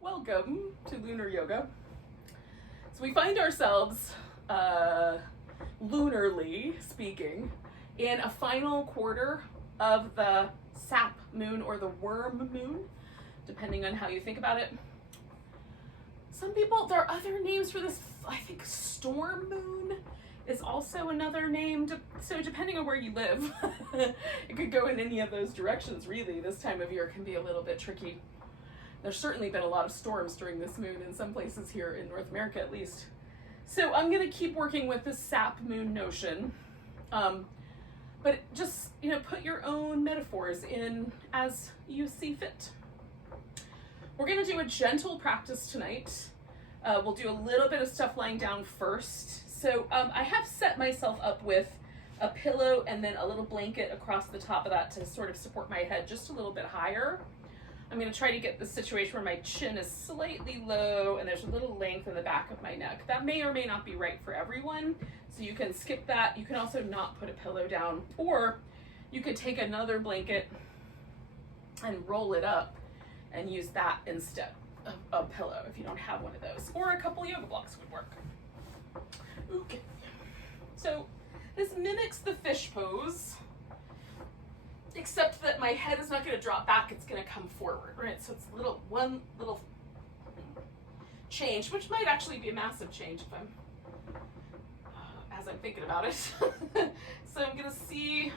Welcome to Lunar Yoga. So we find ourselves, lunarly speaking, in a final quarter of the Sap Moon or the Worm Moon, depending on how you think about it. Some people, there are other names for this. I think Storm Moon is also another name. So depending on where you live, it could go in any of those directions, really. This time of year can be a little bit tricky. There's certainly been a lot of storms during this moon in some places here in North America, at least. So I'm going to keep working with this Sap Moon notion. But just, put your own metaphors in as you see fit. We're going to do a gentle practice tonight. We'll do a little bit of stuff lying down first. So I have set myself up with a pillow and then a little blanket across the top of that to sort of support my head just a little bit higher. I'm going to try to get the situation where my chin is slightly low and there's a little length in the back of my neck. That may or may not be right for everyone, so you can skip that. You can also not put a pillow down, or you could take another blanket and roll it up and use that instead of a pillow if you don't have one of those, or a couple yoga blocks would work. Okay, so this mimics the fish pose, except that my head is not going to drop back, it's going to come forward, right? So it's one little change, which might actually be a massive change if I'm, as I'm thinking about it. So I'm going to see,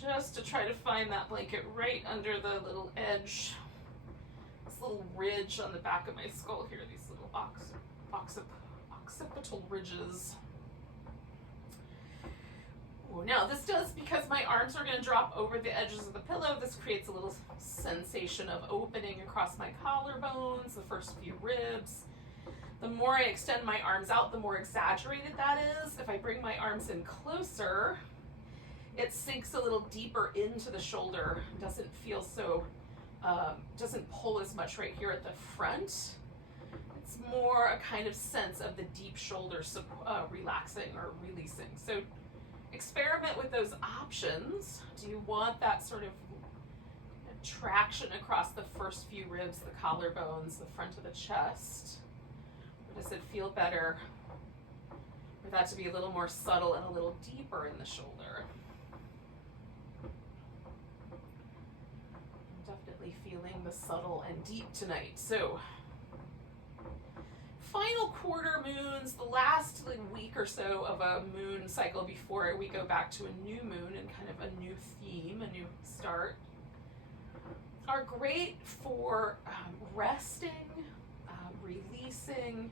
just to try to find that blanket right under the little edge, this little ridge on the back of my skull here, these little occipital ridges. Now this does, because my arms are going to drop over the edges of the pillow, this creates a little sensation of opening across my collarbones, the first few ribs. The more I extend my arms out, the more exaggerated that is. If I bring my arms in closer, it sinks a little deeper into the shoulder. It doesn't feel so, doesn't pull as much right here at the front. It's more a kind of sense of the deep shoulder relaxing or releasing. So experiment with those options. Do you want that sort of traction across the first few ribs, the collarbones, the front of the chest? Or does it feel better for that to be a little more subtle and a little deeper in the shoulder? I'm definitely feeling the subtle and deep tonight. So final quarter moons, the last week or so of a moon cycle before we go back to a new moon and kind of a new theme, a new start, are great for resting, releasing.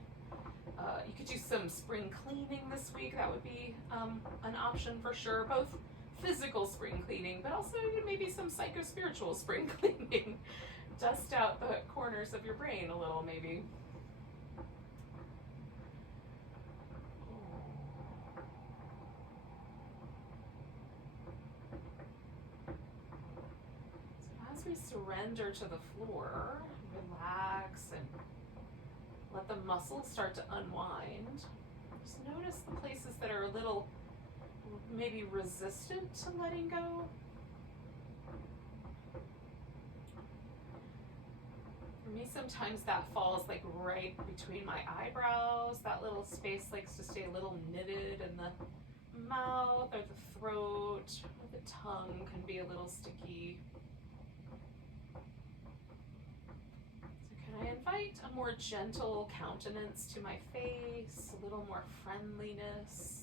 You could do some spring cleaning this week. That would be an option for sure, both physical spring cleaning, but also maybe some psycho-spiritual spring cleaning. Dust out the corners of your brain a little, maybe. As we surrender to the floor, relax and let the muscles start to unwind. Just notice the places that are a little maybe resistant to letting go. For me, sometimes that falls like right between my eyebrows. That little space likes to stay a little knitted, and the mouth or the throat or the tongue can be a little sticky. I invite a more gentle countenance to my face, a little more friendliness.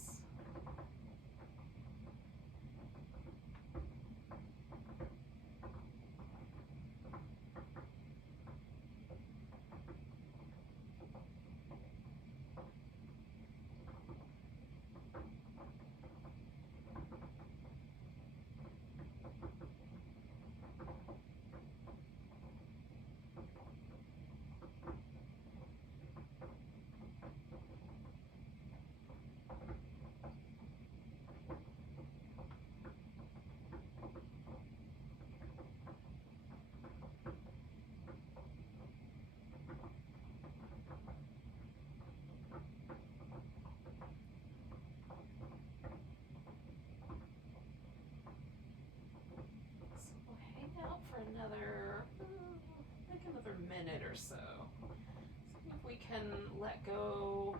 can let go.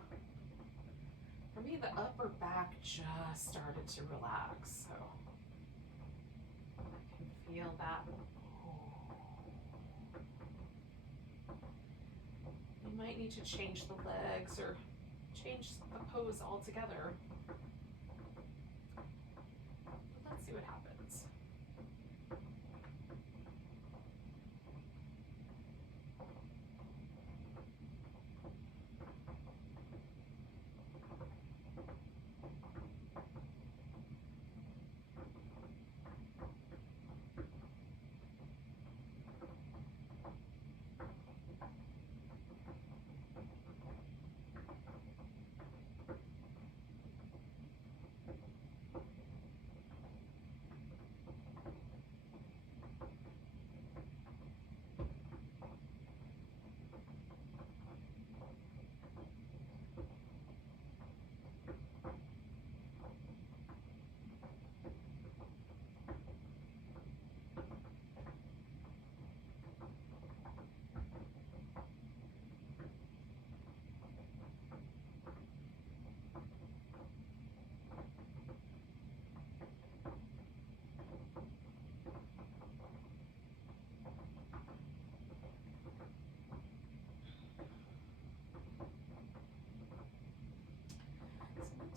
For me, the upper back just started to relax, so I can feel that. You might need to change the legs or change the pose altogether. But let's see what happens.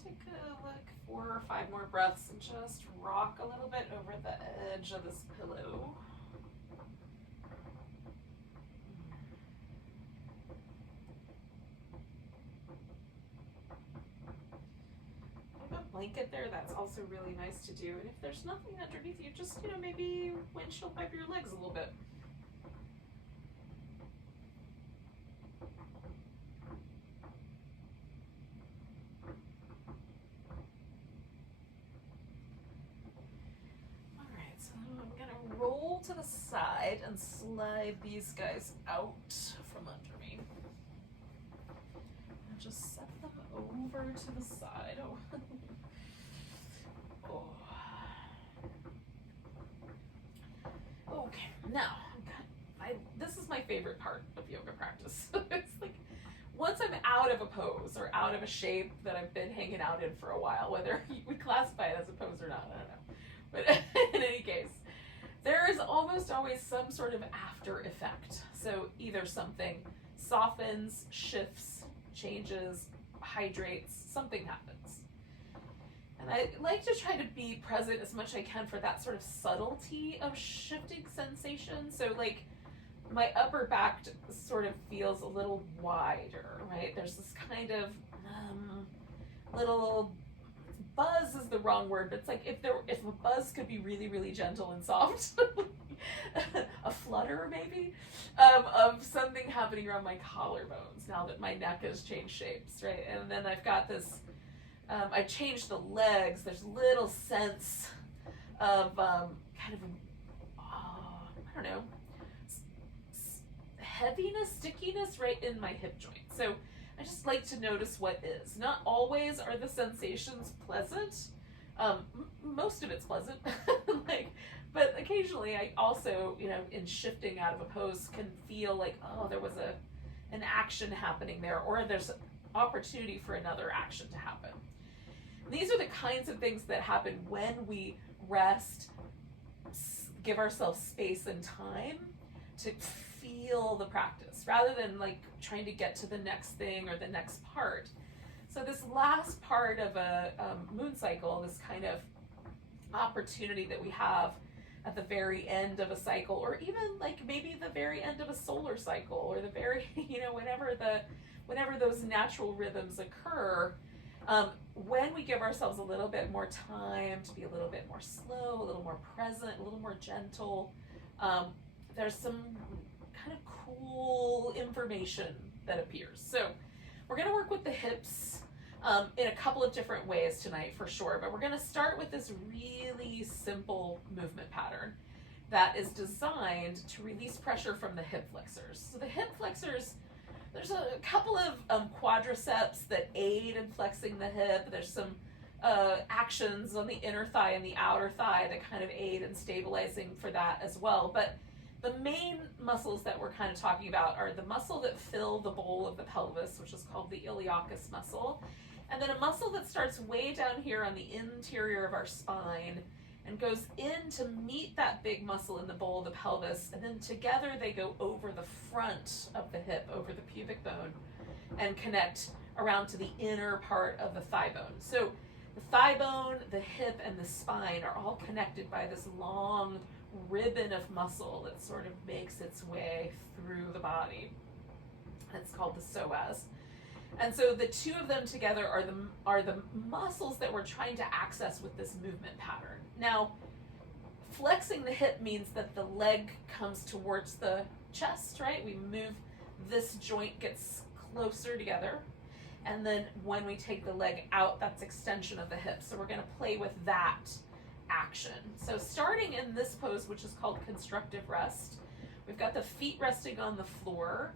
Take a look, 4 or 5 more breaths, and just rock a little bit over the edge of this pillow. I have a blanket there, that's also really nice to do. And if there's nothing underneath you, just, maybe windshield wipe your legs a little bit. To the side and slide these guys out from under me. And just set them over to the side. Oh. Okay, now this is my favorite part of yoga practice. It's like once I'm out of a pose or out of a shape that I've been hanging out in for a while, whether we classify it as a pose or not, I don't know. But in any case, there is almost always some sort of after effect. So either something softens, shifts, changes, hydrates, something happens. And I like to try to be present as much as I can for that sort of subtlety of shifting sensation. So like my upper back sort of feels a little wider, right? There's this kind of little buzz is the wrong word, but it's like if a buzz could be really, really gentle and soft, a flutter maybe, of something happening around my collarbones now that my neck has changed shapes, right? And then I've got this, I changed the legs, there's little sense of kind of, I don't know, heaviness, stickiness right in my hip joint. So I just like to notice what is. Not always are the sensations pleasant. Most of it's pleasant, but occasionally I also, in shifting out of a pose can feel like, oh, there was an action happening there, or there's opportunity for another action to happen. These are the kinds of things that happen when we rest, give ourselves space and time to feel the practice rather than like trying to get to the next thing or the next part. So this last part of a moon cycle, this kind of opportunity that we have at the very end of a cycle, or even like maybe the very end of a solar cycle, or the very, whenever those natural rhythms occur, when we give ourselves a little bit more time to be a little bit more slow, a little more present, a little more gentle, there's some kind of cool information that appears. So we're going to work with the hips in a couple of different ways tonight for sure, but we're going to start with this really simple movement pattern that is designed to release pressure from the hip flexors. So the hip flexors, there's a couple of quadriceps that aid in flexing the hip. There's some actions on the inner thigh and the outer thigh that kind of aid in stabilizing for that as well. But the main muscles that we're kind of talking about are the muscle that fill the bowl of the pelvis, which is called the iliacus muscle, and then a muscle that starts way down here on the interior of our spine and goes in to meet that big muscle in the bowl of the pelvis, and then together they go over the front of the hip, over the pubic bone, and connect around to the inner part of the thigh bone. So the thigh bone, the hip, and the spine are all connected by this long ribbon of muscle that sort of makes its way through the body. It's called the psoas. And so the two of them together are the muscles that we're trying to access with this movement pattern. Now, flexing the hip means that the leg comes towards the chest, right? We move, this joint gets closer together. And then when we take the leg out, that's extension of the hip. So we're gonna play with that action. So starting in this pose, which is called constructive rest, we've got the feet resting on the floor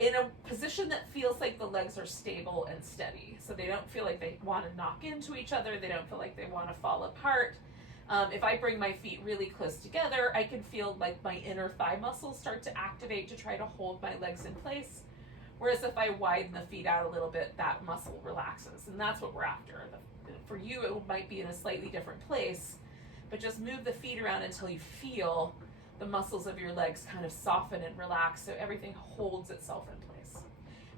in a position that feels like the legs are stable and steady. So they don't feel like they want to knock into each other. They don't feel like they want to fall apart. If I bring my feet really close together, I can feel like my inner thigh muscles start to activate to try to hold my legs in place. Whereas if I widen the feet out a little bit, that muscle relaxes. And that's what we're after. For you, it might be in a slightly different place, but just move the feet around until you feel the muscles of your legs kind of soften and relax so everything holds itself in place.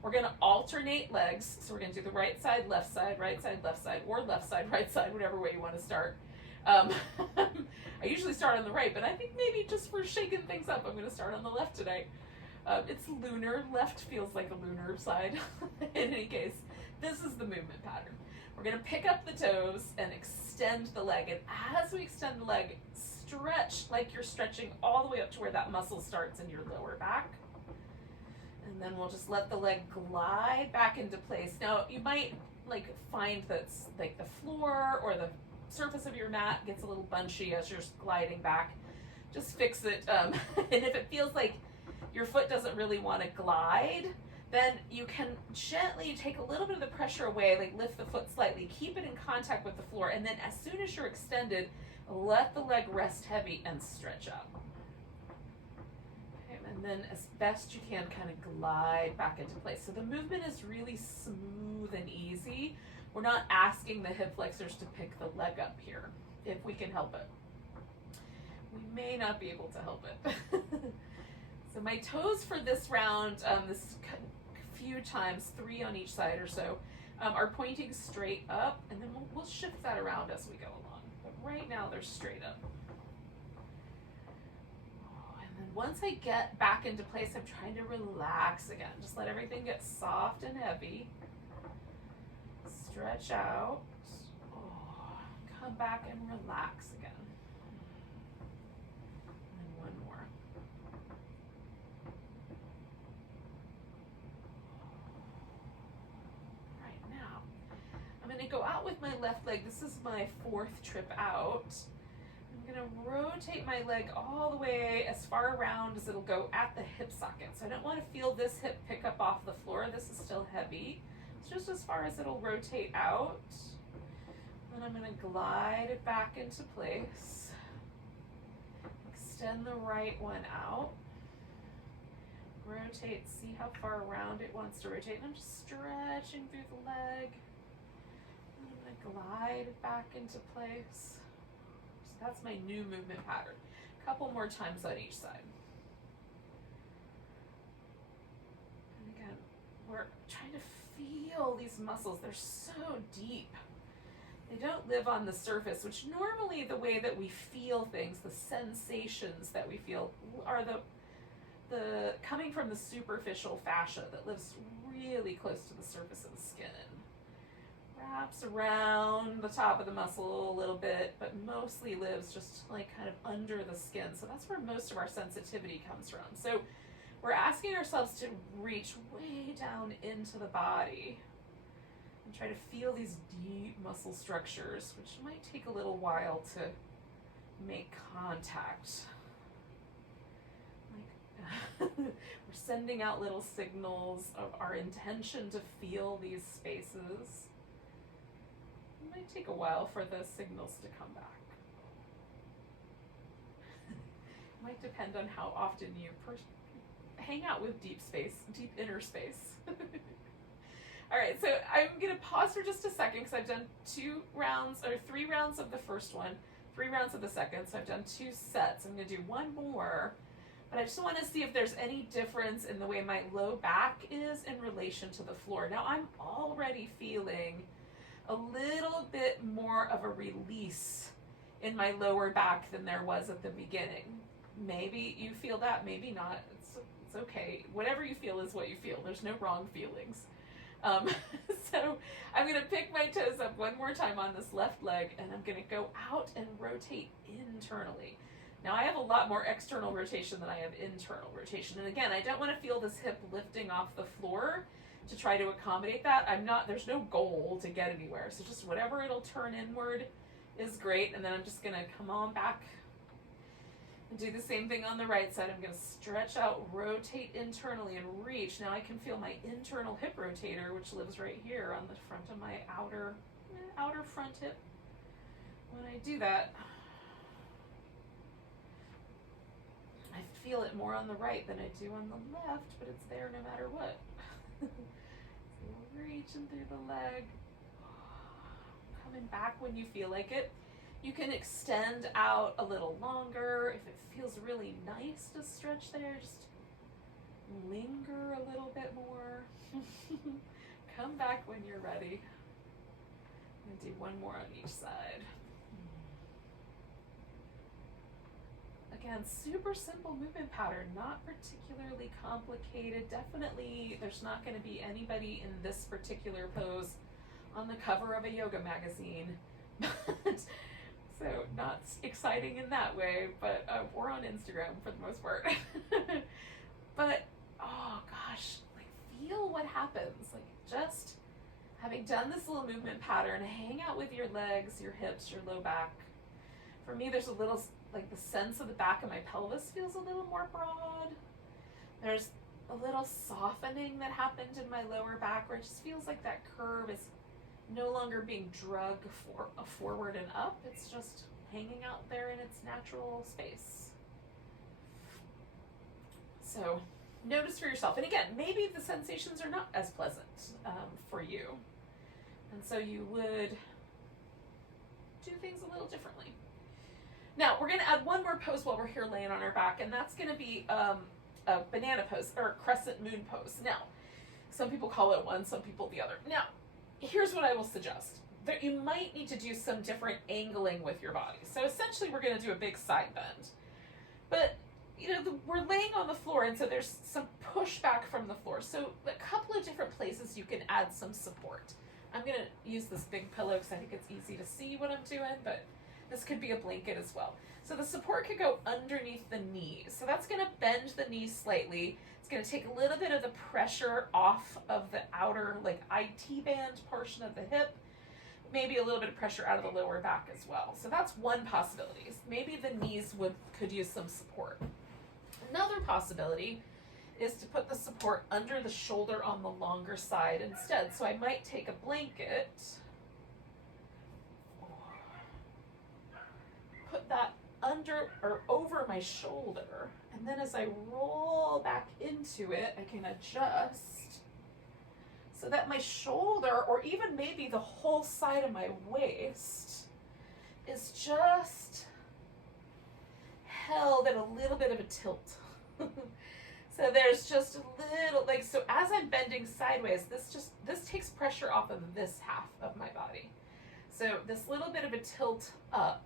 We're going to alternate legs. So we're going to do the right side, left side, left side, or left side, right side, whatever way you want to start. I usually start on the right, but I think maybe just for shaking things up, I'm going to start on the left today. It's lunar. Left feels like a lunar side. In any case, this is the movement pattern. We're going to pick up the toes and extend the leg. And as we extend the leg, stretch like you're stretching all the way up to where that muscle starts in your lower back. And then we'll just let the leg glide back into place. Now, you might find that like the floor or the surface of your mat gets a little bunchy as you're gliding back. Just fix it. And if it feels like your foot doesn't really want to glide, then you can gently take a little bit of the pressure away, like lift the foot slightly, keep it in contact with the floor, and then as soon as you're extended, let the leg rest heavy and stretch up. Okay, and then as best you can, kind of glide back into place. So the movement is really smooth and easy. We're not asking the hip flexors to pick the leg up here, if we can help it. We may not be able to help it. So my toes for this round, this few times, 3 on each side or so, are pointing straight up, and then we'll shift that around as we go along. But right now they're straight up. And then once I get back into place, I'm trying to relax again. Just let everything get soft and heavy. Stretch out. Come back and relax again. And one more. I'm going to go out with my left leg. This is my 4th trip out. I'm going to rotate my leg all the way as far around as it'll go at the hip socket. So I don't want to feel this hip pick up off the floor. This is still heavy. It's just as far as it'll rotate out. Then I'm going to glide it back into place. Extend the right one out. Rotate, see how far around it wants to rotate. And I'm just stretching through the leg. Glide back into place. So that's my new movement pattern. A couple more times on each side. And again, we're trying to feel these muscles. They're so deep. They don't live on the surface, which normally the way that we feel things, the sensations that we feel, are the coming from the superficial fascia that lives really close to the surface of the skin. Wraps around the top of the muscle a little bit, but mostly lives just like kind of under the skin. So that's where most of our sensitivity comes from. So we're asking ourselves to reach way down into the body and try to feel these deep muscle structures, which might take a little while to make contact. We're sending out little signals of our intention to feel these spaces. It might take a while for the signals to come back. Might depend on how often you hang out with deep inner space. All right, so I'm gonna pause for just a second because I've done 3 rounds of the first one, 3 rounds of the second, so I've done 2 sets. I'm gonna do one more, but I just wanna see if there's any difference in the way my low back is in relation to the floor. Now I'm already feeling a little bit more of a release in my lower back than there was at the beginning. Maybe you feel that, maybe not. It's okay. Whatever you feel is what you feel. There's no wrong feelings. So I'm going to pick my toes up one more time on this left leg, and I'm going to go out and rotate internally. Now I have a lot more external rotation than I have internal rotation. And again, I don't want to feel this hip lifting off the floor to try to accommodate that. There's no goal to get anywhere. So just whatever it'll turn inward is great. And then I'm just going to come on back and do the same thing on the right side. I'm going to stretch out, rotate internally, and reach. Now I can feel my internal hip rotator, which lives right here on the front of my outer front hip. When I do that, I feel it more on the right than I do on the left, but it's there no matter what. So reaching through the leg, coming back when you feel like it. You can extend out a little longer. If it feels really nice to stretch there, just linger a little bit more. Come back when you're ready. I'm gonna do one more on each side. Again, super simple movement pattern, not particularly complicated. Definitely, there's not going to be anybody in this particular pose on the cover of a yoga magazine. So not exciting in that way, but we're on Instagram for the most part. But, oh gosh, like feel what happens. Like just having done this little movement pattern, hang out with your legs, your hips, your low back. For me, there's a little, like the sense of the back of my pelvis feels a little more broad. There's a little softening that happened in my lower back where it just feels like that curve is no longer being drugged forward and up. It's just hanging out there in its natural space. So notice for yourself. And again, maybe the sensations are not as pleasant for you. And so you would do things a little differently. Now, we're going to add one more pose while we're here laying on our back, and that's going to be a banana pose, or a crescent moon pose. Now, some people call it one, some people the other. Now, here's what I will suggest. That you might need to do some different angling with your body. So essentially, we're going to do a big side bend. But, you know, we're laying on the floor, and so there's some pushback from the floor. So a couple of different places you can add some support. I'm going to use this big pillow because I think it's easy to see what I'm doing, but this could be a blanket as well. So the support could go underneath the knees. So that's going to bend the knees slightly. It's going to take a little bit of the pressure off of the outer, like IT band portion of the hip. Maybe a little bit of pressure out of the lower back as well. So that's one possibility. Maybe the knees could use some support. Another possibility is to put the support under the shoulder on the longer side instead. So I might take a blanket, put that under or over my shoulder, and then as I roll back into it, I can adjust so that my shoulder, or even maybe the whole side of my waist, is just held at a little bit of a tilt. So there's just a little, like, so as I'm bending sideways, this takes pressure off of this half of my body. So this little bit of a tilt up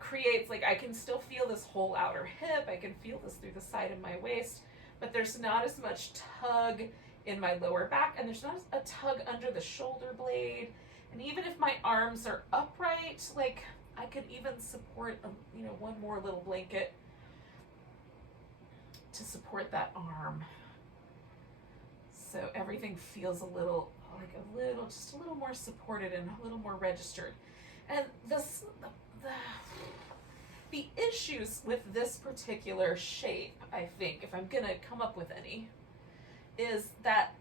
creates, like, I can still feel this whole outer hip, I can feel this through the side of my waist, but there's not as much tug in my lower back, and there's not a tug under the shoulder blade. And even if my arms are upright, like, I could even support, one more little blanket to support that arm. So everything feels just a little more supported and a little more registered. And the issues with this particular shape, I think, if I'm gonna come up with any, is that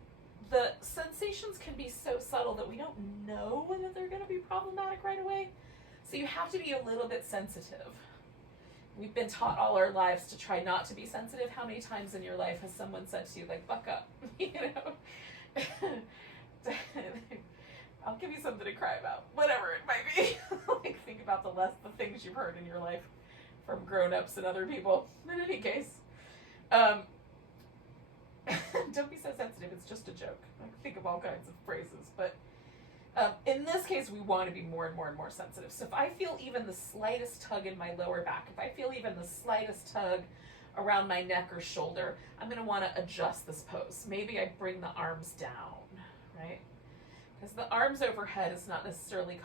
the sensations can be so subtle that we don't know whether they're gonna be problematic right away. So you have to be a little bit sensitive. we've been taught all our lives to try not to be sensitive. How many times in your life has someone said to you, like, buck up, you know? I'll give you something to cry about, whatever it might be. Like, think about the things you've heard in your life from grown-ups and other people. In any case, don't be so sensitive, it's just a joke. I can think of all kinds of phrases, but in this case, we want to be more and more and more sensitive. So if I feel even the slightest tug in my lower back, if I feel even the slightest tug around my neck or shoulder, I'm going to want to adjust this pose. Maybe I bring the arms down, right? Because the arms overhead is not necessarily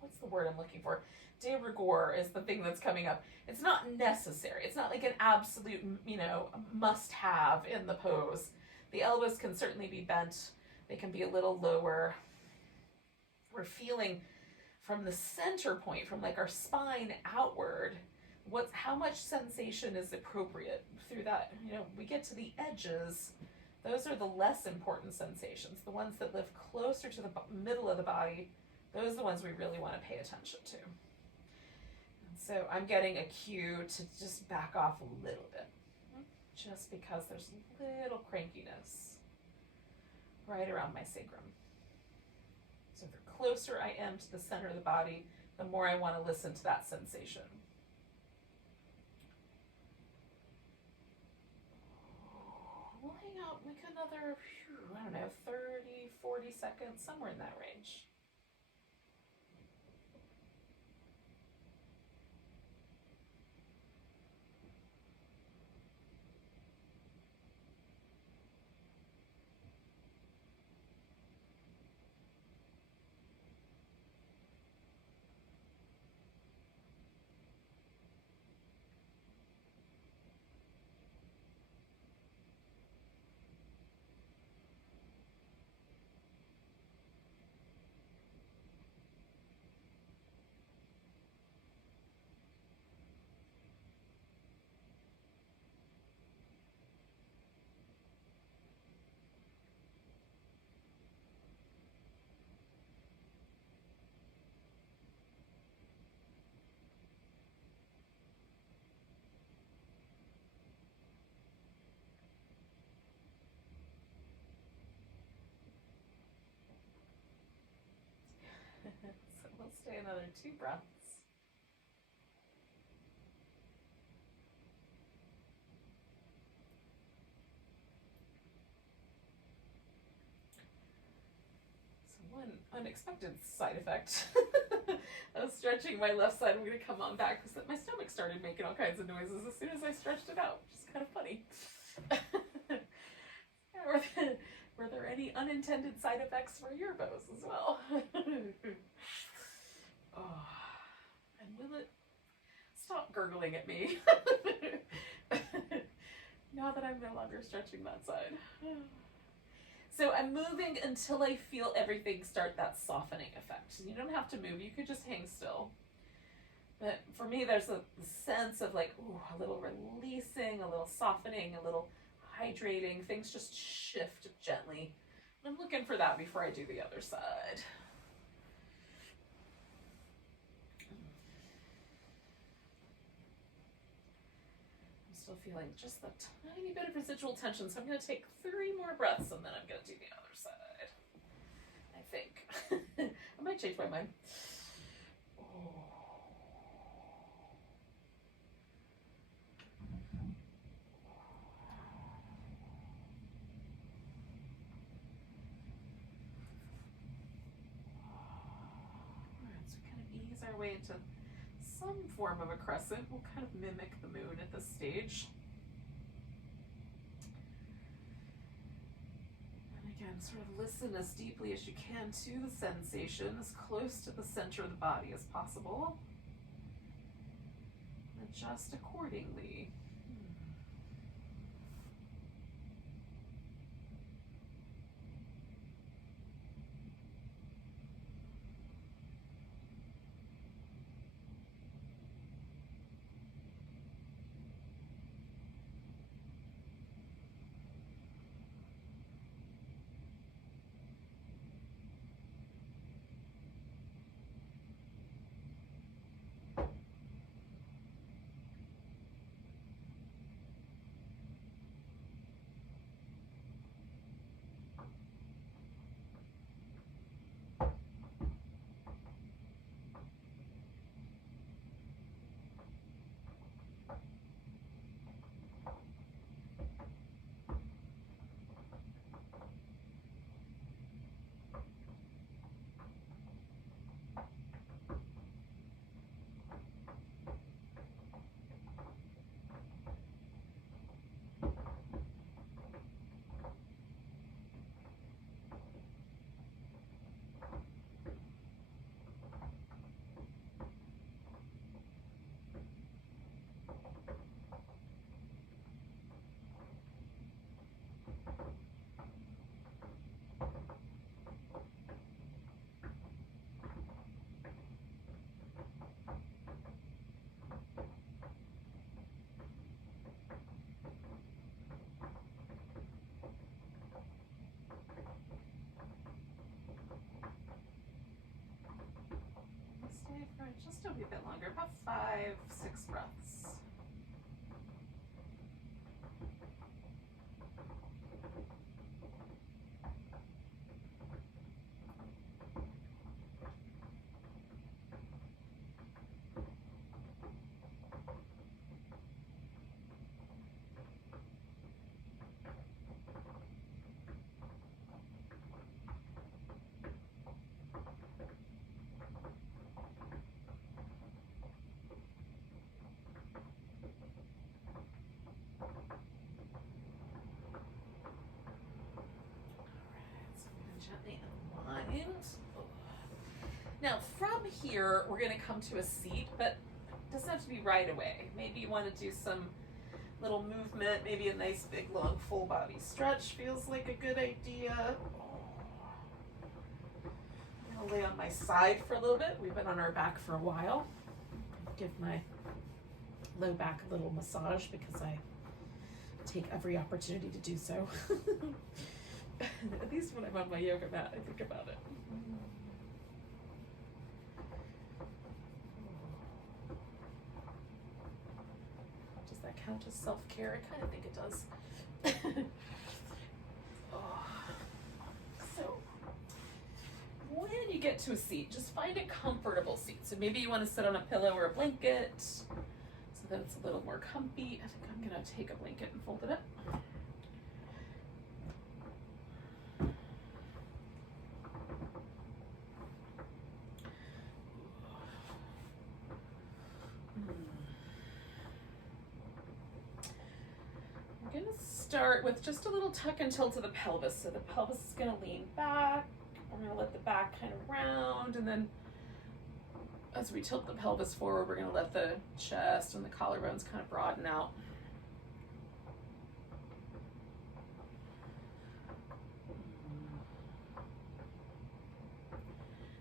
what's the word I'm looking for? De rigueur is the thing that's coming up. It's not necessary. It's not like an absolute, must-have in the pose. The elbows can certainly be bent. They can be a little lower. We're feeling from the center point, from like our spine outward, how much sensation is appropriate through that. We get to the edges. Those are the less important sensations. The ones that live closer to the middle of the body, those are the ones we really want to pay attention to. And so I'm getting a cue to just back off a little bit, just because there's a little crankiness right around my sacrum. So the closer I am to the center of the body, the more I want to listen to that sensation. We'll hang out like another, 30, 40 seconds, somewhere in that range. So we'll stay another 2 breaths. So one unexpected side effect of stretching my left side, I'm going to come on back, because my stomach started making all kinds of noises as soon as I stretched it out, which is kind of funny. Were there any unintended side effects for your pose as well? Oh, and will it stop gurgling at me now that I'm no longer stretching that side? So I'm moving until I feel everything start that softening effect. You don't have to move, you could just hang still. But for me, there's a sense of like, ooh, a little releasing, a little softening, a little hydrating. Things just shift gently. I'm looking for that before I do the other side. I'm still feeling just a tiny bit of residual tension, so I'm going to take 3 more breaths and then I'm going to do the other side. I think. I might change my mind. Our way into some form of a crescent. We'll kind of mimic the moon at this stage. And again, sort of listen as deeply as you can to the sensation, as close to the center of the body as possible. Adjust accordingly. 5, 6 breaths. Gently unwind. Now from here, we're gonna come to a seat, but it doesn't have to be right away. Maybe you wanna do some little movement, maybe a nice big long full body stretch feels like a good idea. I'm gonna lay on my side for a little bit. We've been on our back for a while. Give my low back a little massage because I take every opportunity to do so. At least when I'm on my yoga mat, I think about it. Does that count as self-care? I kind of think it does. So, when you get to a seat, just find a comfortable seat. So maybe you want to sit on a pillow or a blanket so that it's a little more comfy. I think I'm going to take a blanket and fold it up. Start with just a little tuck and tilt to the pelvis. So the pelvis is going to lean back. We're going to let the back kind of round, and then as we tilt the pelvis forward, we're going to let the chest and the collarbones kind of broaden out.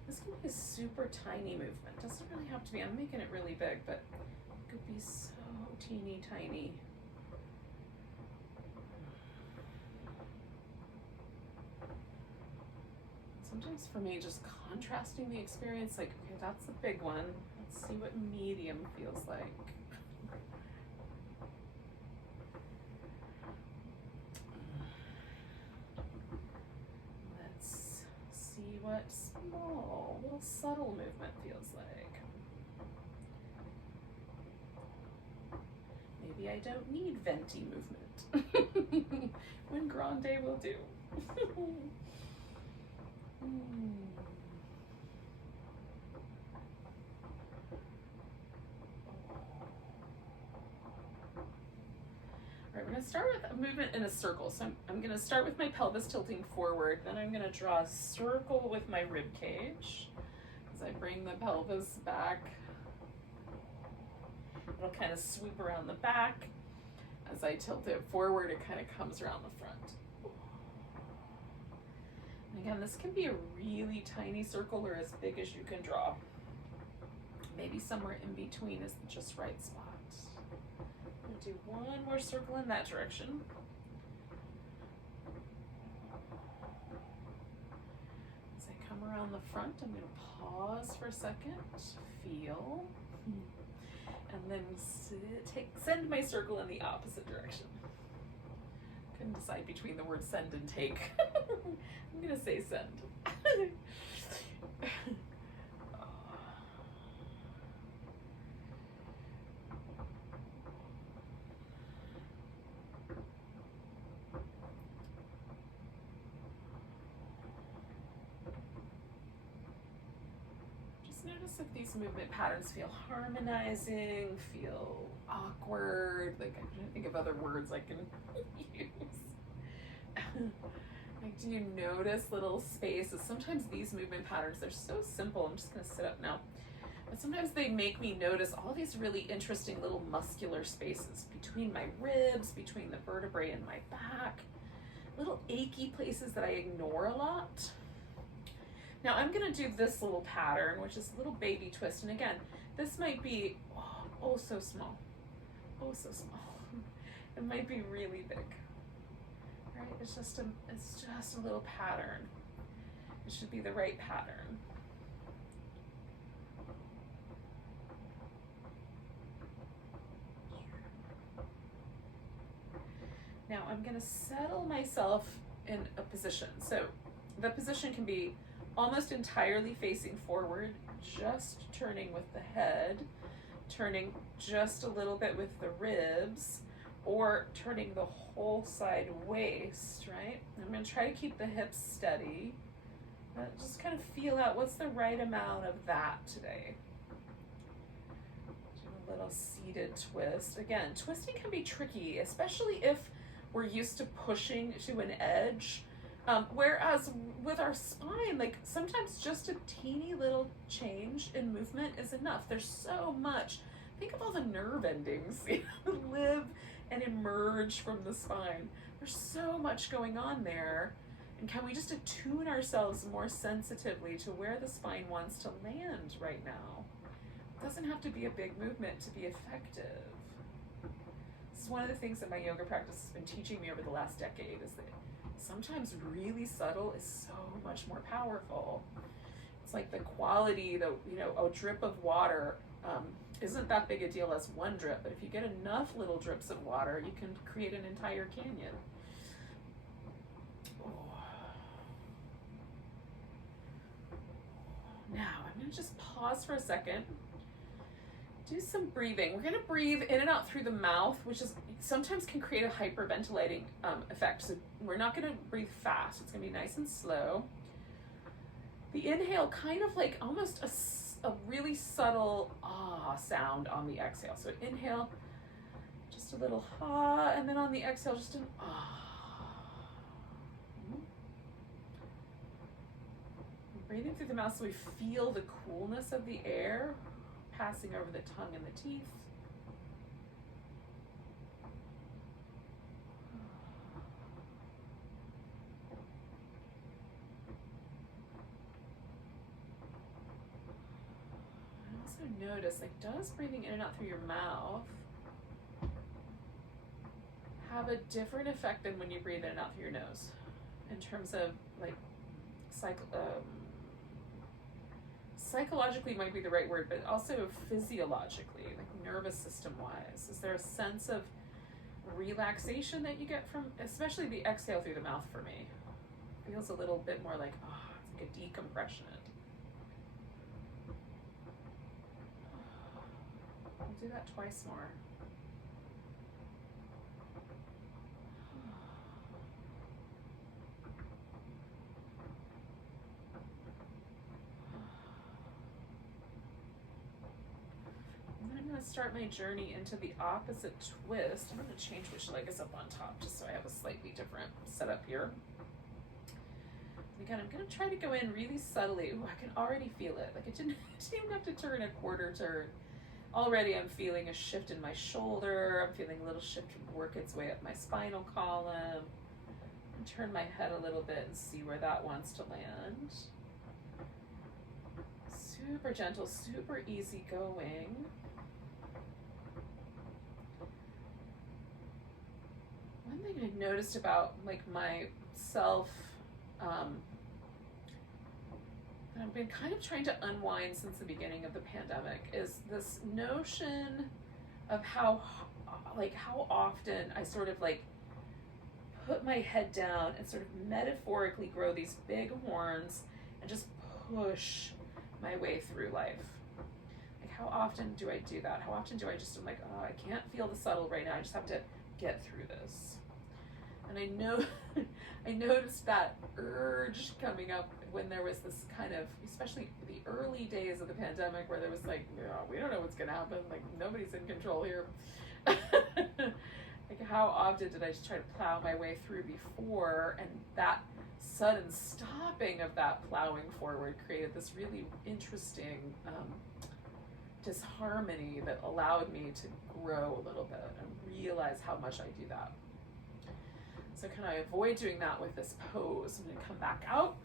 This can be a super tiny movement. Doesn't really have to be. I'm making it really big, but it could be so teeny tiny. Sometimes for me, just contrasting the experience, like, okay, that's a big one. Let's see what medium feels like. Let's see what small, little subtle movement feels like. Maybe I don't need venti movement. When grande will do. All right, we're going to start with a movement in a circle. So I'm going to start with my pelvis tilting forward. Then I'm going to draw a circle with my rib cage as I bring the pelvis back. It'll kind of sweep around the back. As I tilt it forward, it kind of comes around the front. Again, this can be a really tiny circle or as big as you can draw. Maybe somewhere in between is the just right spot. I'm going to do one more circle in that direction. As I come around the front, I'm going to pause for a second, feel, and then send my circle in the opposite direction. Couldn't decide between the word send and take. I'm gonna say send. Just notice if these movement patterns feel harmonizing, feel awkward. Like, I'm trying to think of other words I can use. Like, do you notice little spaces? Sometimes these movement patterns, they're so simple. I'm just gonna sit up now. But sometimes they make me notice all these really interesting little muscular spaces between my ribs, between the vertebrae and my back, little achy places that I ignore a lot. Now I'm gonna do this little pattern, which is a little baby twist. And again, this might be, oh so small. Oh, so small. It might be really big. Right? It's just a little pattern. It should be the right pattern. Now I'm going to settle myself in a position. So the position can be almost entirely facing forward, just turning with the head, turning just a little bit with the ribs, or turning the whole side waist, right? I'm going to try to keep the hips steady. Just kind of feel out what's the right amount of that today. Do a little seated twist. Again, twisting can be tricky, especially if we're used to pushing to an edge. Whereas with our spine, like sometimes just a teeny little change in movement is enough. There's so much. Think of all the nerve endings that live and emerge from the spine. There's so much going on there. And can we just attune ourselves more sensitively to where the spine wants to land right now? It doesn't have to be a big movement to be effective. This is one of the things that my yoga practice has been teaching me over the last decade, is that sometimes really subtle is so much more powerful. It's like the quality, a drip of water isn't that big a deal as one drip, but if you get enough little drips of water, you can create an entire canyon. Now, I'm going to just pause for a second, do some breathing. We're going to breathe in and out through the mouth, which is sometimes can create a hyperventilating effect. So we're not going to breathe fast. It's going to be nice and slow. The inhale, kind of like almost a really subtle ah sound on the exhale. So inhale, just a little ha, and then on the exhale, just an ah. Breathing through the mouth so we feel the coolness of the air passing over the tongue and the teeth. And also notice, like, does breathing in and out through your mouth have a different effect than when you breathe in and out through your nose in terms of like psychologically might be the right word, but also physiologically, like nervous system wise? Is there a sense of relaxation that you get from, especially the exhale through the mouth for me? Feels a little bit more like, it's like a decompression. I'll do that twice more. Start my journey into the opposite twist. I'm going to change which leg is up on top just so I have a slightly different setup here. Again, I'm going to try to go in really subtly. Ooh, I can already feel it. Like I didn't even have to turn a quarter turn. Already I'm feeling a shift in my shoulder. I'm feeling a little shift work its way up my spinal column. And turn my head a little bit and see where that wants to land. Super gentle, super easy going. One thing I noticed about like myself that I've been kind of trying to unwind since the beginning of the pandemic is this notion of how often I sort of like put my head down and sort of metaphorically grow these big horns and just push my way through life. Like how often do I do that? How often do I just, I'm like, I can't feel the subtle right now. I just have to get through this. And I noticed that urge coming up when there was this kind of, especially the early days of the pandemic, where there was like, we don't know what's going to happen. Like nobody's in control here. Like how often did I just try to plow my way through before? And that sudden stopping of that plowing forward created this really interesting disharmony that allowed me to grow a little bit and realize how much I do that. So can I avoid doing that with this pose? I'm going to come back out.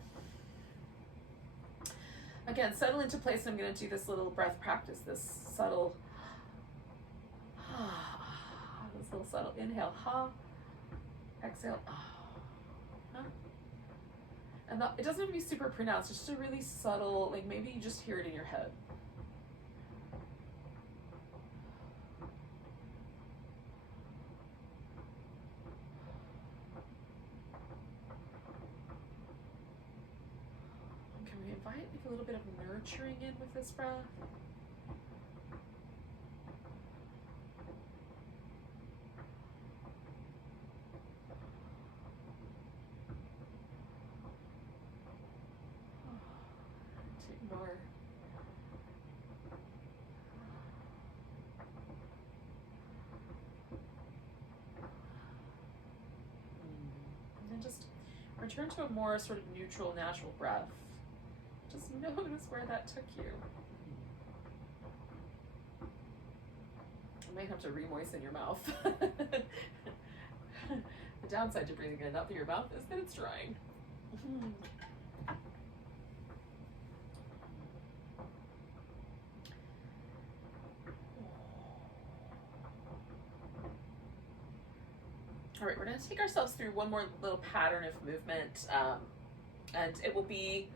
Again, settle into place. I'm going to do this little breath practice, this subtle, this little subtle inhale, ha, exhale, ha. And it doesn't have to be super pronounced, it's just a really subtle, like maybe you just hear it in your head. invite like a little bit of nurturing in with this breath. To ignore. And then just return to a more sort of neutral, natural breath. Just notice where that took you. You might have to re-moisten your mouth. The downside to breathing in out through your mouth is that it's drying. All right, we're going to take ourselves through one more little pattern of movement, and it will be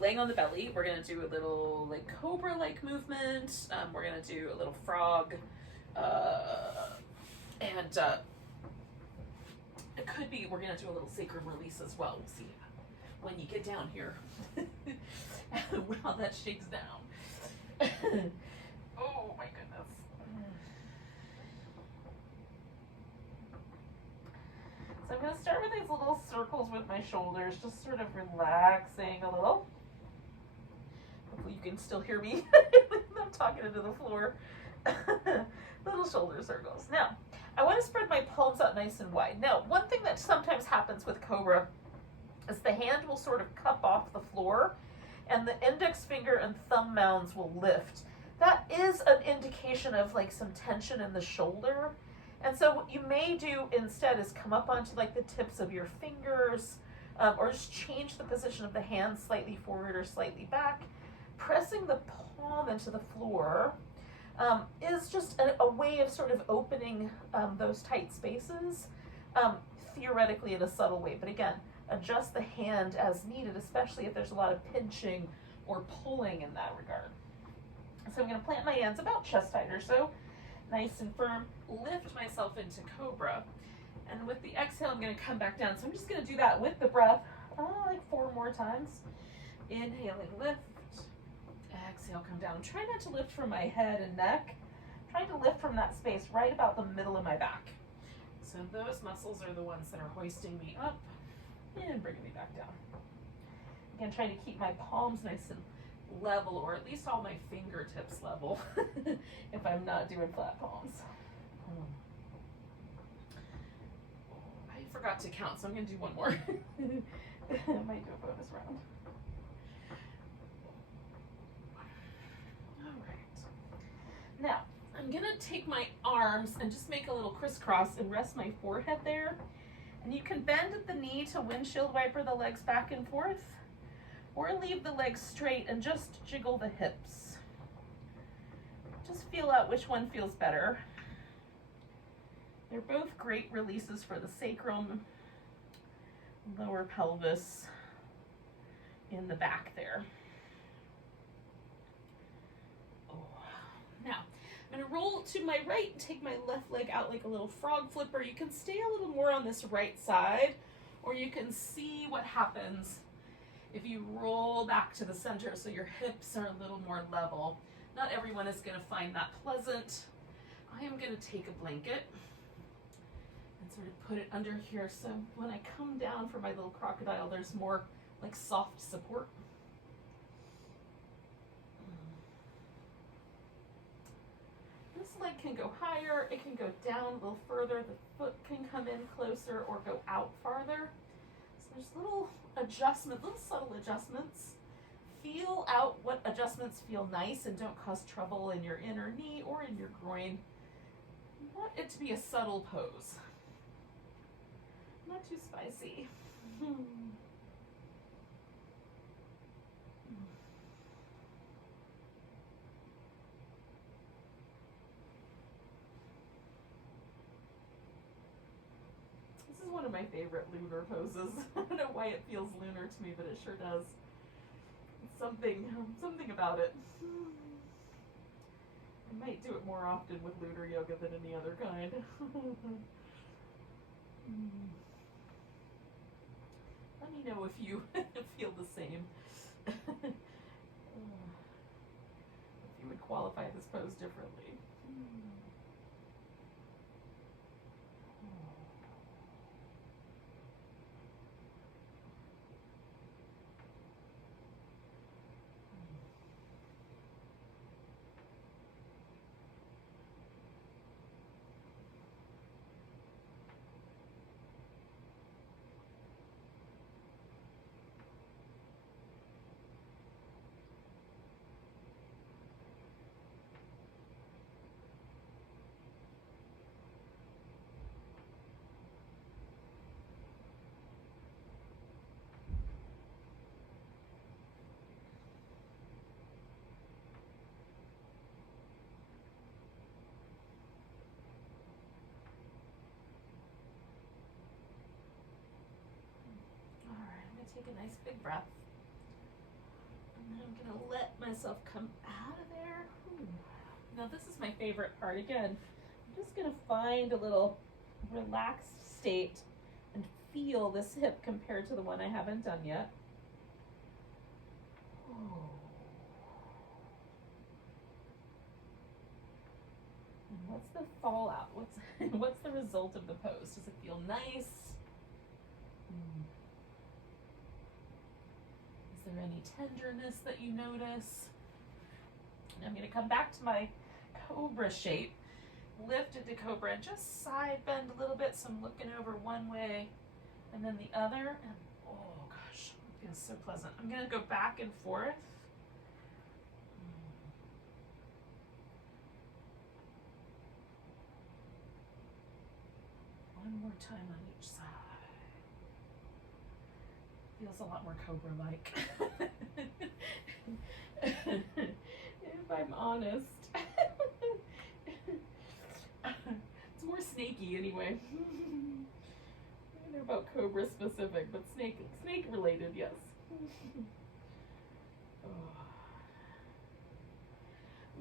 laying on the belly. We're going to do a little like cobra-like movement. We're going to do a little frog, and it could be we're going to do a little sacrum release as well. We'll see when you get down here how that shakes down. Oh my goodness. So I'm going to start with these little circles with my shoulders, just sort of relaxing a little. Hopefully you can still hear me. I'm talking into the floor. Little shoulder circles. Now, I want to spread my palms out nice and wide. Now, one thing that sometimes happens with Cobra is the hand will sort of cup off the floor and the index finger and thumb mounds will lift. That is an indication of like some tension in the shoulder. And so what you may do instead is come up onto like the tips of your fingers, or just change the position of the hand slightly forward or slightly back. Pressing the palm into the floor is just a way of sort of opening those tight spaces, theoretically in a subtle way. But again, adjust the hand as needed, especially if there's a lot of pinching or pulling in that regard. So I'm going to plant my hands about chest height or so, nice and firm, lift myself into cobra. And with the exhale, I'm going to come back down. So I'm just going to do that with the breath, like 4 more times. Inhaling, lift. Exhale, come down. Try not to lift from my head and neck. Try to lift from that space right about the middle of my back. So those muscles are the ones that are hoisting me up and bringing me back down. Again, trying to keep my palms nice and level, or at least all my fingertips level if I'm not doing flat palms. I forgot to count, so I'm going to do one more. I might do a bonus round. All right. Now, I'm going to take my arms and just make a little crisscross and rest my forehead there. And you can bend at the knee to windshield wiper the legs back and forth, or leave the legs straight and just jiggle the hips. Just feel out which one feels better. They're both great releases for the sacrum, lower pelvis, in the back there. Oh. Now, I'm going to roll to my right, take my left leg out like a little frog flipper. You can stay a little more on this right side, or you can see what happens if you roll back to the center so your hips are a little more level. Not everyone is going to find that pleasant. I am going to take a blanket and sort of put it under here, so when I come down for my little crocodile, there's more like soft support. This leg can go higher, it can go down a little further, the foot can come in closer or go out farther. So there's little adjustments, little subtle adjustments. Feel out what adjustments feel nice and don't cause trouble in your inner knee or in your groin. You want it to be a subtle pose. Not too spicy. This is one of my favorite lunar poses. I don't know why it feels lunar to me, but it sure does. Something about it. I might do it more often with lunar yoga than any other kind. Let me know if you feel the same. If you would qualify this pose differently. Take a nice big breath. And then I'm gonna let myself come out of there. Now this is my favorite part. Again, I'm just gonna find a little relaxed state and feel this hip compared to the one I haven't done yet. And what's the fallout? What's the result of the pose? Does it feel nice? Is there any tenderness that you notice? And I'm going to come back to my cobra shape. Lift into cobra and just side bend a little bit. So I'm looking over one way and then the other. And oh gosh, it feels so pleasant. I'm going to go back and forth. One more time on each side. Feels a lot more cobra-like. If I'm honest. It's more snaky anyway. I don't know about cobra specific, but snake related, yes.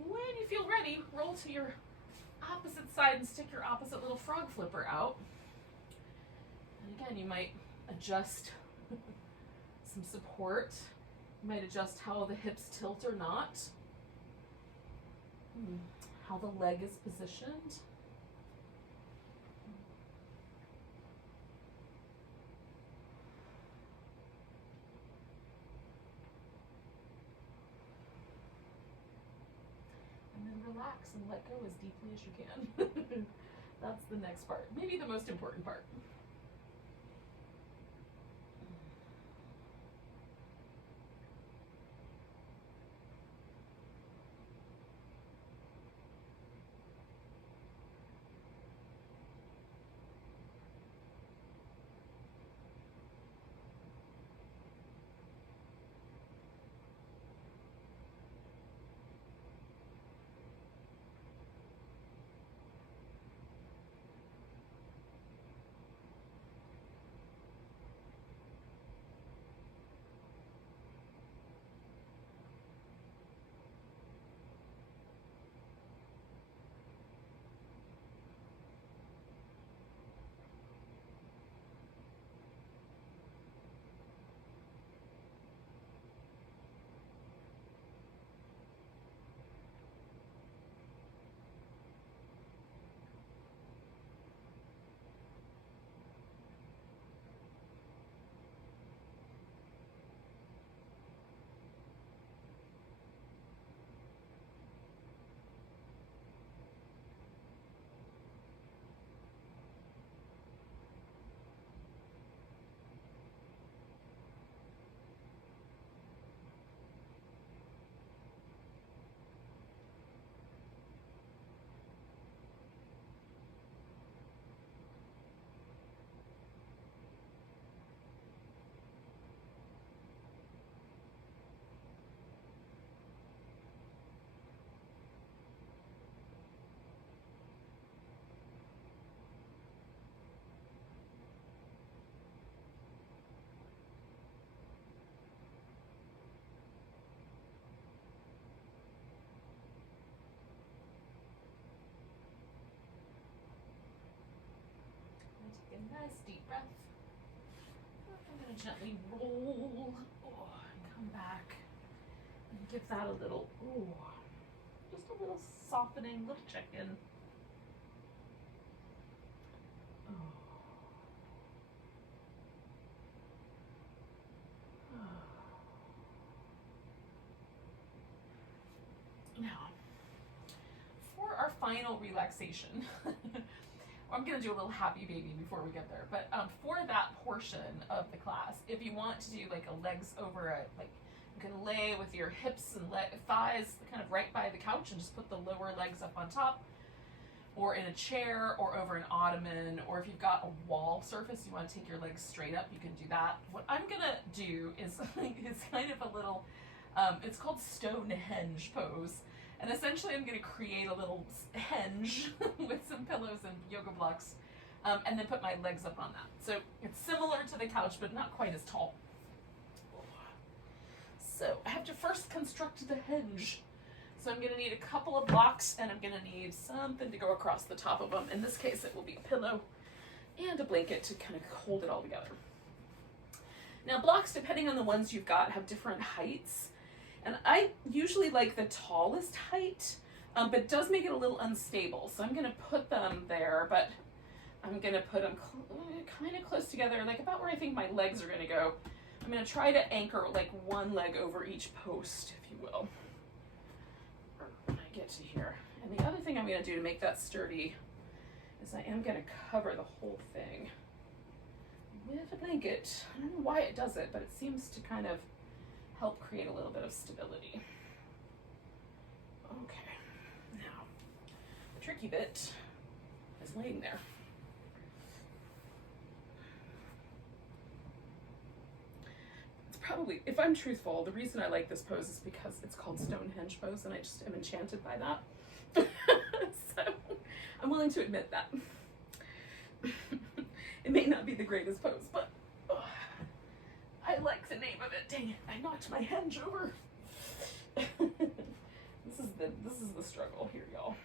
When you feel ready, roll to your opposite side and stick your opposite little frog flipper out. And again, you might adjust some support. You might adjust how the hips tilt or not. How the leg is positioned. And then relax and let go as deeply as you can. That's the next part. Maybe the most important part. Nice deep breath. I'm going to gently roll and come back and give that a little, ooh, just a little softening, little check-in. Now, for our final relaxation, I'm going to do a little happy baby before we get there, but for that portion of the class, if you want to do like a legs over a, like you can lay with your hips and thighs kind of right by the couch and just put the lower legs up on top, or in a chair or over an ottoman, or if you've got a wall surface, you want to take your legs straight up, you can do that. What I'm going to do is kind of a little, it's called Stonehenge pose. And essentially I'm going to create a little henge with some pillows and yoga blocks, and then put my legs up on that. So it's similar to the couch, but not quite as tall. So I have to first construct the henge. So I'm going to need a couple of blocks, and I'm going to need something to go across the top of them. In this case, it will be a pillow and a blanket to kind of hold it all together. Now blocks, depending on the ones you've got, have different heights. And I usually like the tallest height, but it does make it a little unstable. So I'm going to put them there, but I'm going to put them kind of close together, like about where I think my legs are going to go. I'm going to try to anchor like one leg over each post, if you will, when I get to here. And the other thing I'm going to do to make that sturdy is I am going to cover the whole thing with a blanket. I don't know why it does it, but it seems to kind of help create a little bit of stability. Okay, now the tricky bit is laying there. It's probably, if I'm truthful, the reason I like this pose is because it's called Stonehenge pose, and I just am enchanted by that. So I'm willing to admit that. It may not be the greatest pose, but I like the name of it. Dang it, I knocked my henge over. This is the struggle here, y'all.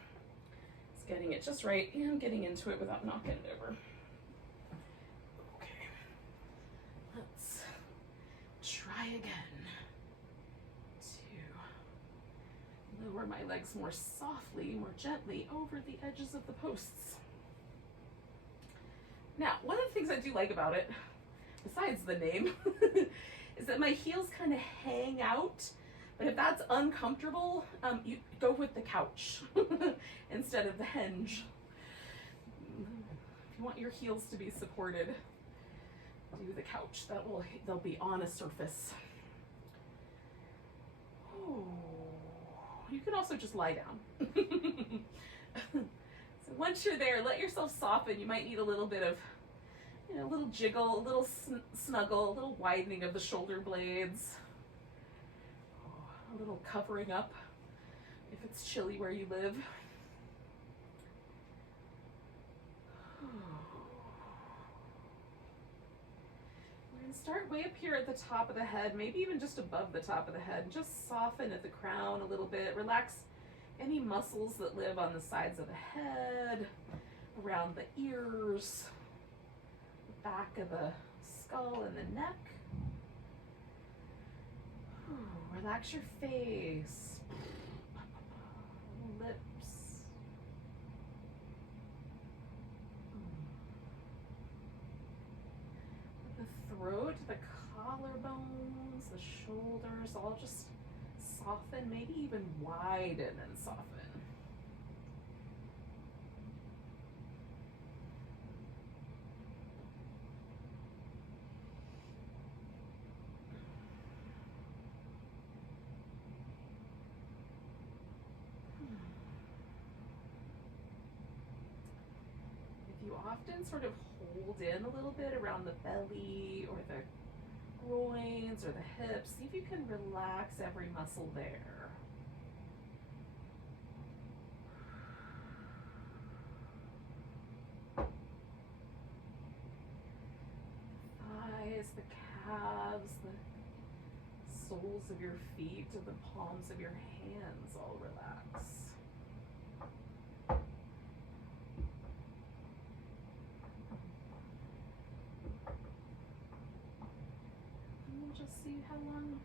It's getting it just right and getting into it without knocking it over. Okay, let's try again to lower my legs more softly, more gently over the edges of the posts. Now, one of the things I do like about it, besides the name, is that my heels kind of hang out. But if that's uncomfortable, you go with the couch instead of the henge. If you want your heels to be supported, do the couch. They'll be on a surface. Oh, you can also just lie down. So once you're there, let yourself soften. You might need a little bit of, a little jiggle, a little snuggle, a little widening of the shoulder blades, a little covering up if it's chilly where you live. We're going to start way up here at the top of the head, maybe even just above the top of the head. Just soften at the crown a little bit. Relax any muscles that live on the sides of the head, around the ears, the back of the skull and the neck. Relax your face, lips. The throat, the collarbones, the shoulders, all just soften, maybe even widen and soften. If you often sort of hold in a little bit around the belly or the groins or the hips, see if you can relax every muscle there. Thighs, the calves, the soles of your feet, and the palms of your hands all relax. Just see how long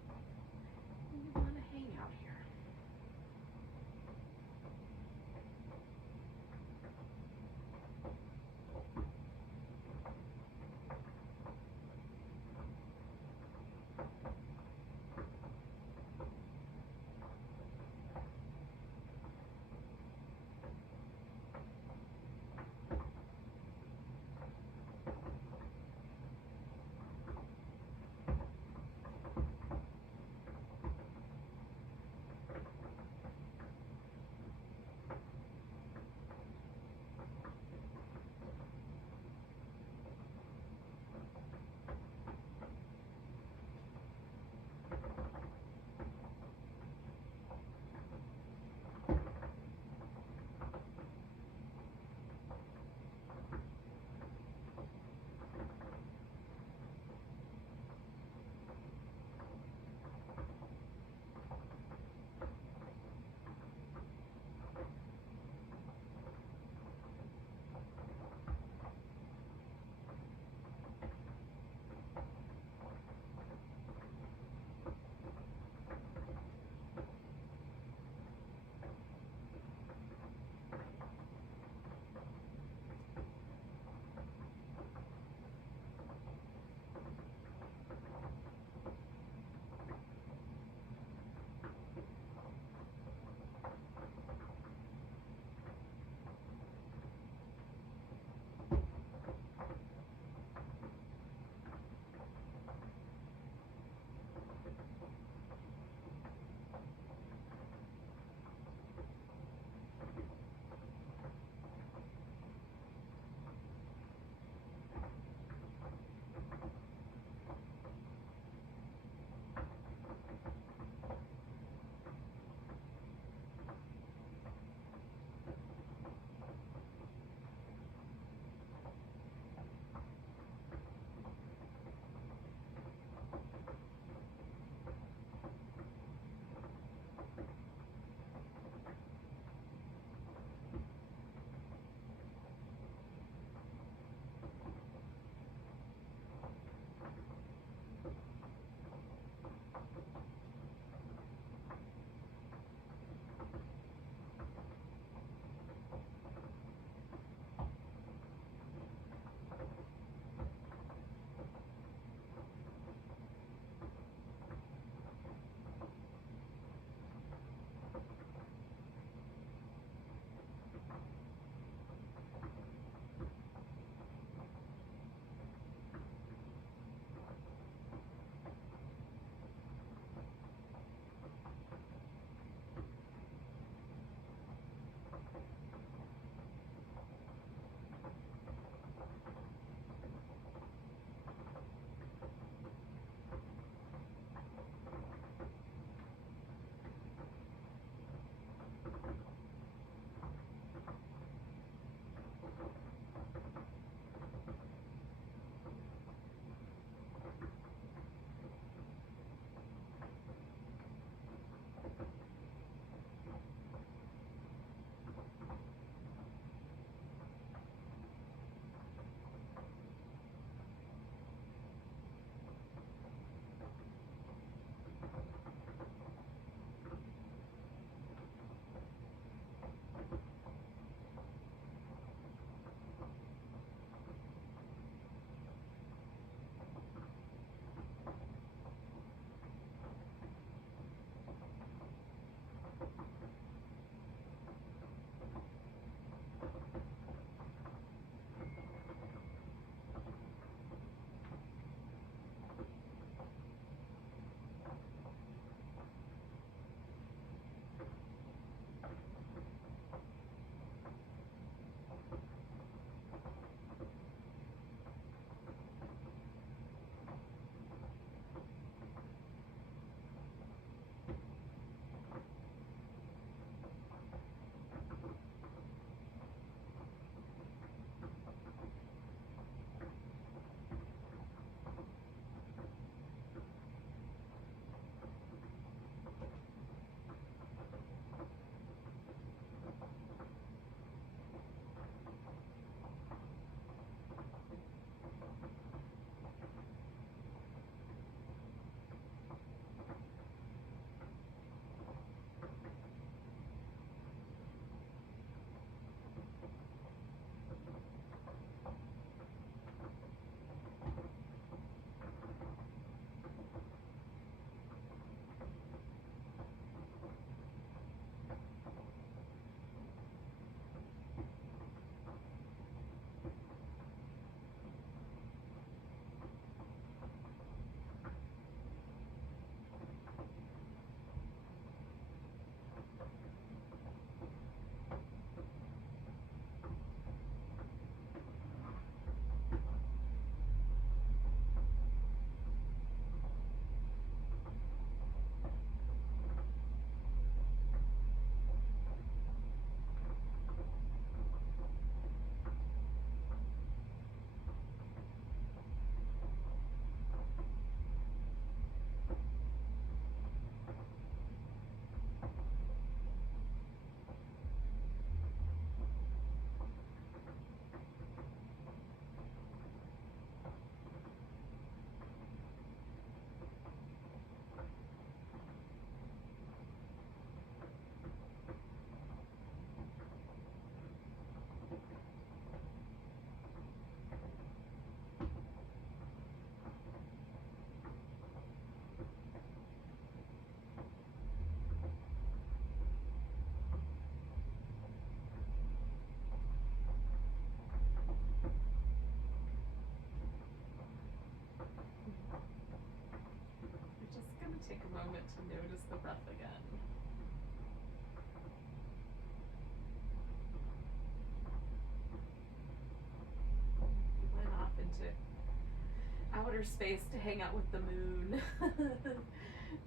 outer space to hang out with the moon.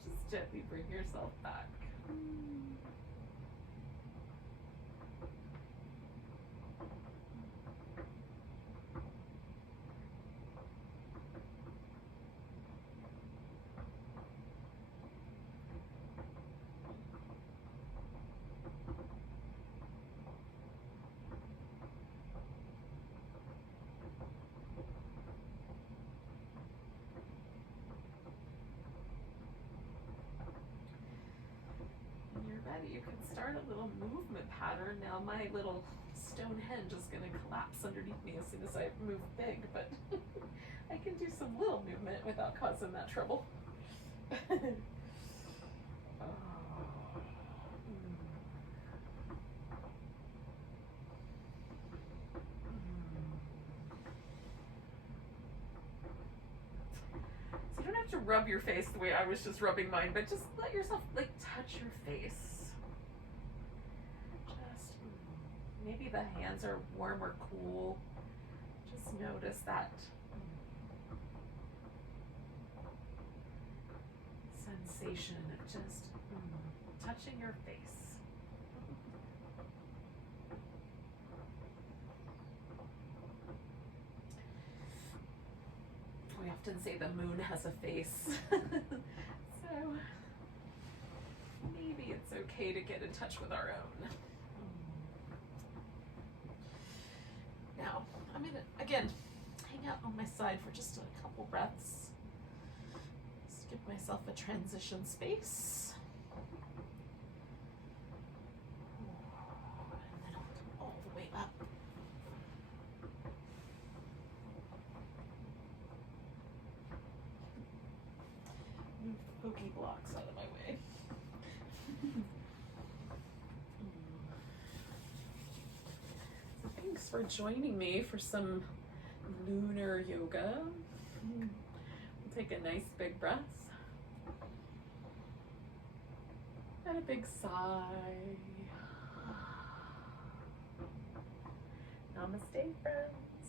Just gently bring yourself back. You can start a little movement pattern. Now my little Stonehenge is going to collapse underneath me as soon as I move big, but I can do some little movement without causing that trouble. So you don't have to rub your face the way I was just rubbing mine, but just let yourself like touch your face. Maybe the hands are warm or cool. Just notice that sensation of just touching your face. We often say the moon has a face. So maybe it's okay to get in touch with our own. Now, I'm going to, again, hang out on my side for just a couple breaths. Just give myself a transition space. And then I'll come all the way up. Move the pokey blocks out of my way. Thanks for joining me for some lunar yoga. We'll take a nice big breath and a big sigh. Namaste, friends.